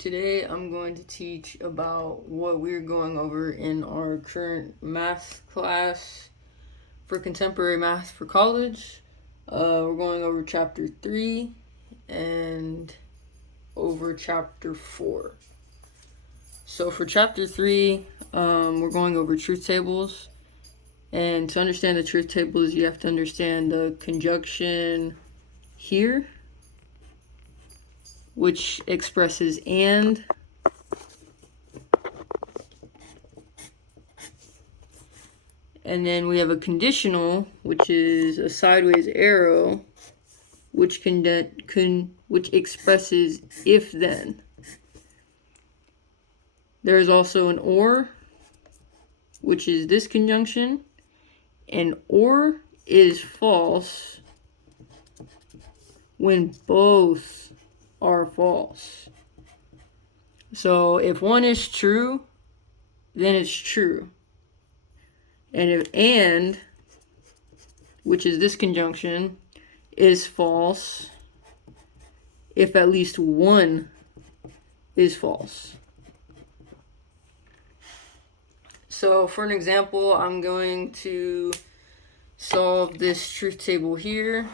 Today I'm going to teach about what we're going over in our current math class for contemporary math for college. We're going over chapter 3 and over chapter 4. So for chapter 3, we're going over truth tables. And to understand the truth tables, you have to understand the conjunction here, which expresses and. And then we have a conditional, which is a sideways arrow, which which expresses if then. There's also an or, which is this conjunction, and or is false when both are false. So if one is true, then it's true. And which is this conjunction, is false if at least one is false. So for an example, I'm going to solve this truth table here.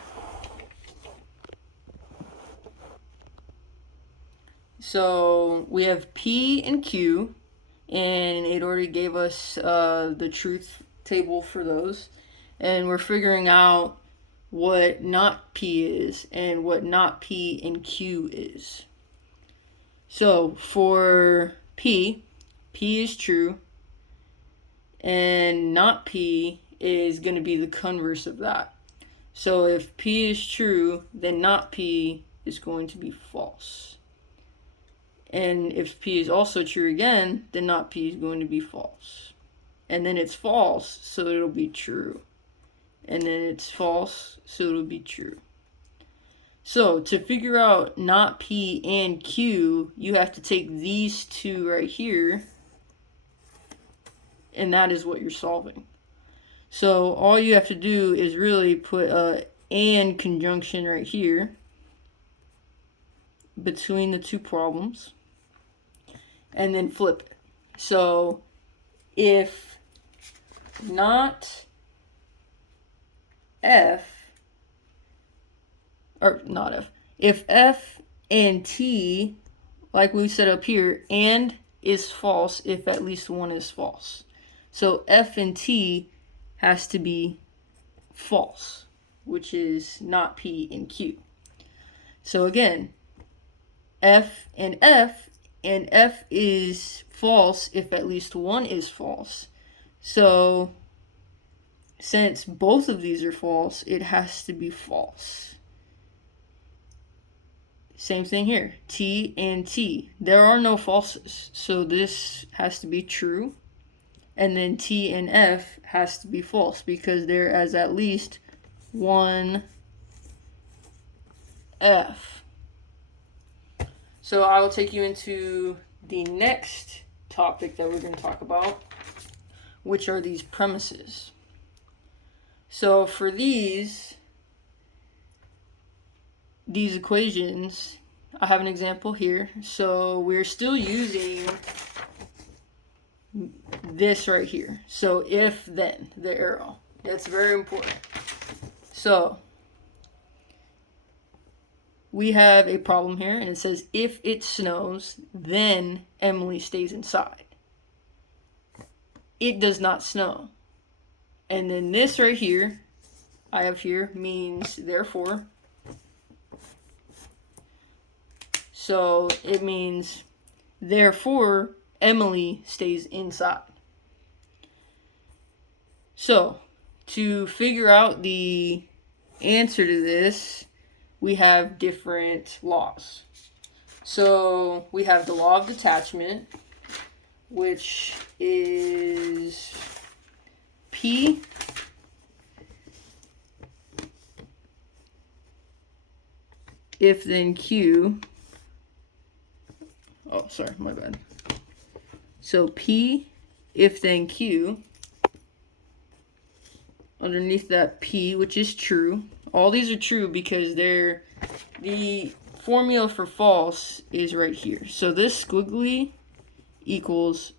So we have P and Q, and it already gave us the truth table for those, and we're figuring out what not P is and what not P and Q is. So for P is true, and not P is going to be the converse of that. So if P is true, then not P is going to be false. And if P is also true again, then not P is going to be false. And then it's false, so it'll be true. And then it's false, so it'll be true. So to figure out not P and Q, you have to take these two right here, and that is what you're solving. So all you have to do is really put a and conjunction right here between the two problems, and then flip it. So if not F, or not F, if F and T, like we set up here, and is false if at least one is false. So F and T has to be false, which is not P and Q. So again, F and F, and F is false if at least one is false. So since both of these are false, it has to be false. Same thing here, T and T. There are no falses, so this has to be true. And then T and F has to be false because there is at least one F. So I will take you into the next topic that we're going to talk about, which are these premises. So for these equations, I have an example here. So we're still using this right here. So if then, the arrow. That's very important. So we have a problem here, and it says if it snows, then Emily stays inside. It does not snow. And then this right here, I have here, means therefore. So it means therefore Emily stays inside. So to figure out the answer to this, we have different laws. So we have the law of detachment, which is P if then Q. Oh, sorry, my bad. So P if then Q. Underneath that P, which is true. All these are true because they're the formula for false is right here. So this squiggly equals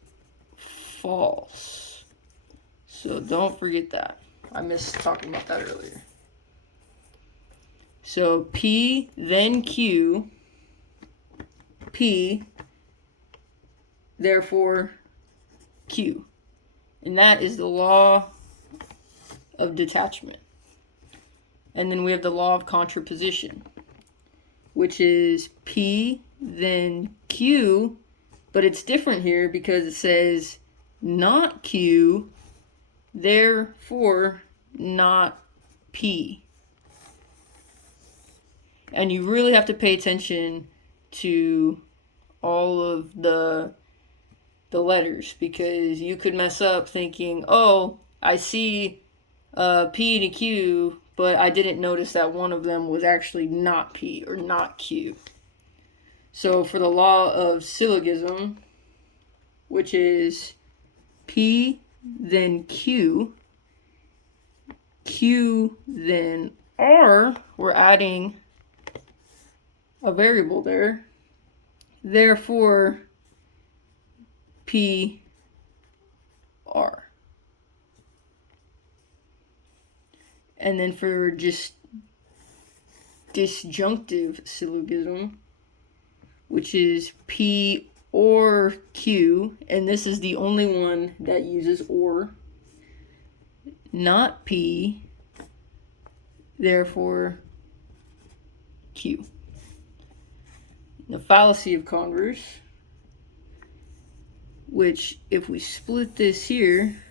false. So don't forget that. I missed talking about that earlier. So P, then Q, P, therefore Q. And that is the law of detachment. And then we have the law of contraposition, which is P, then Q, but it's different here because it says not Q, therefore not P. And you really have to pay attention to all of the letters, because you could mess up thinking, oh, I see P to Q, but I didn't notice that one of them was actually not P or not Q. So for the law of syllogism, which is P, then Q, Q, then R, we're adding a variable there, therefore P, R. And then for just disjunctive syllogism, which is P or Q, and this is the only one that uses or, not P, therefore Q. The fallacy of converse, which if we split this here,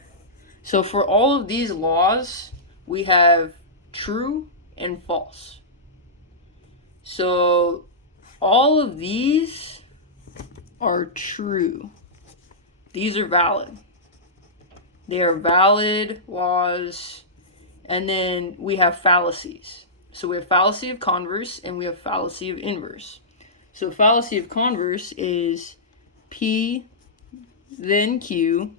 so for all of these laws, we have true and false. So all of these are true. These are valid. They are valid laws. And then we have fallacies. So we have fallacy of converse and we have fallacy of inverse. So fallacy of converse is P, then Q,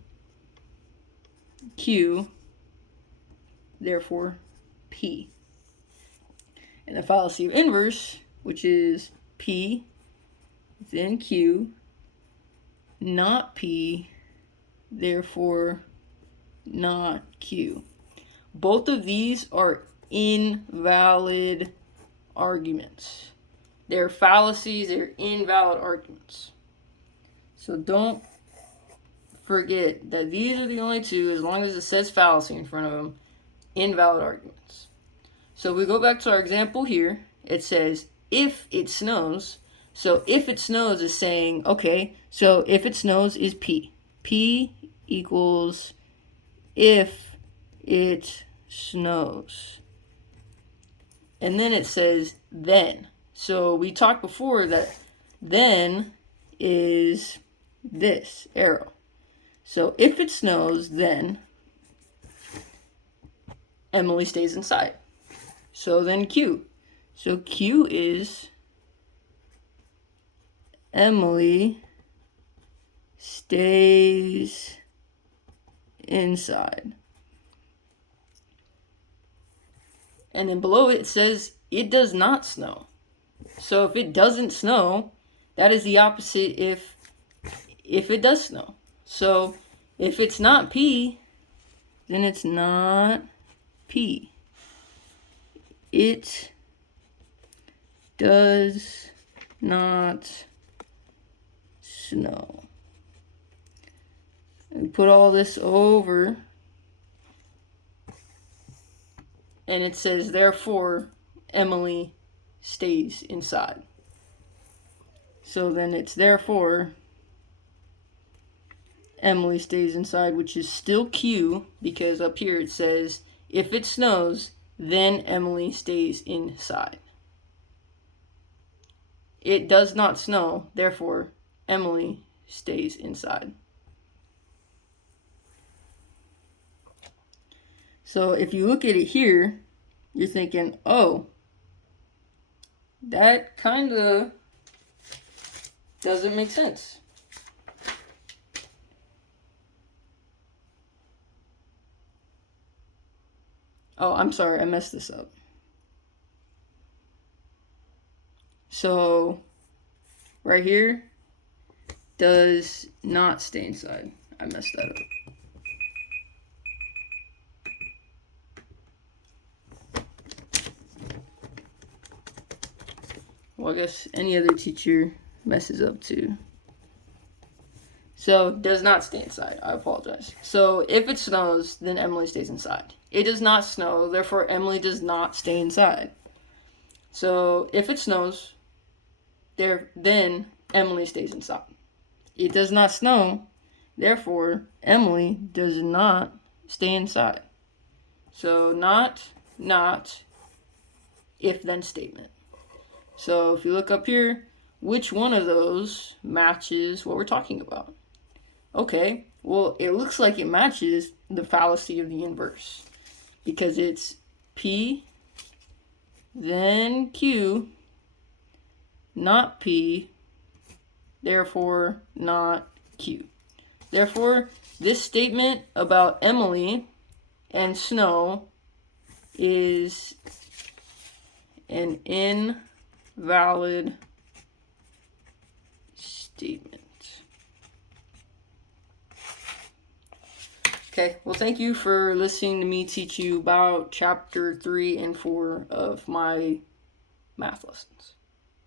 Q, therefore P. And the fallacy of inverse, which is P, then Q, not P, therefore not Q. Both of these are invalid arguments. They're fallacies, they're invalid arguments. So don't forget that these are the only two, as long as it says fallacy in front of them, invalid arguments. So we go back to our example here. It says, if it snows. So if it snows is saying, okay, so if it snows is P. P equals if it snows. And then it says then. So we talked before that then is this arrow. So if it snows, then Emily stays inside. So then Q. So Q is Emily stays inside. And then below it says it does not snow. So if it doesn't snow, that is the opposite if it does snow. So if it's not P, then it's not P. It does not snow. We put all this over, and it says, therefore, Emily stays inside. So then it's therefore Emily stays inside, which is still Q, because up here it says, if it snows, then Emily stays inside. It does not snow, therefore Emily stays inside. So if you look at it here, you're thinking, oh, that kind of doesn't make sense. Oh, I'm sorry, I messed this up. So right here does not stay inside. I messed that up. Well, I guess any other teacher messes up too. So, does not stay inside. I apologize. So, if it snows, then Emily stays inside. It does not snow, therefore Emily does not stay inside. So, if it snows, then Emily stays inside. It does not snow, therefore Emily does not stay inside. So, not, if then statement. So, if you look up here, which one of those matches what we're talking about? Okay, well, it looks like it matches the fallacy of the inverse because it's P, then Q, not P, therefore not Q. Therefore, this statement about Emily and snow is an invalid statement. Okay, well, thank you for listening to me teach you about chapter 3 and 4 of my math lessons.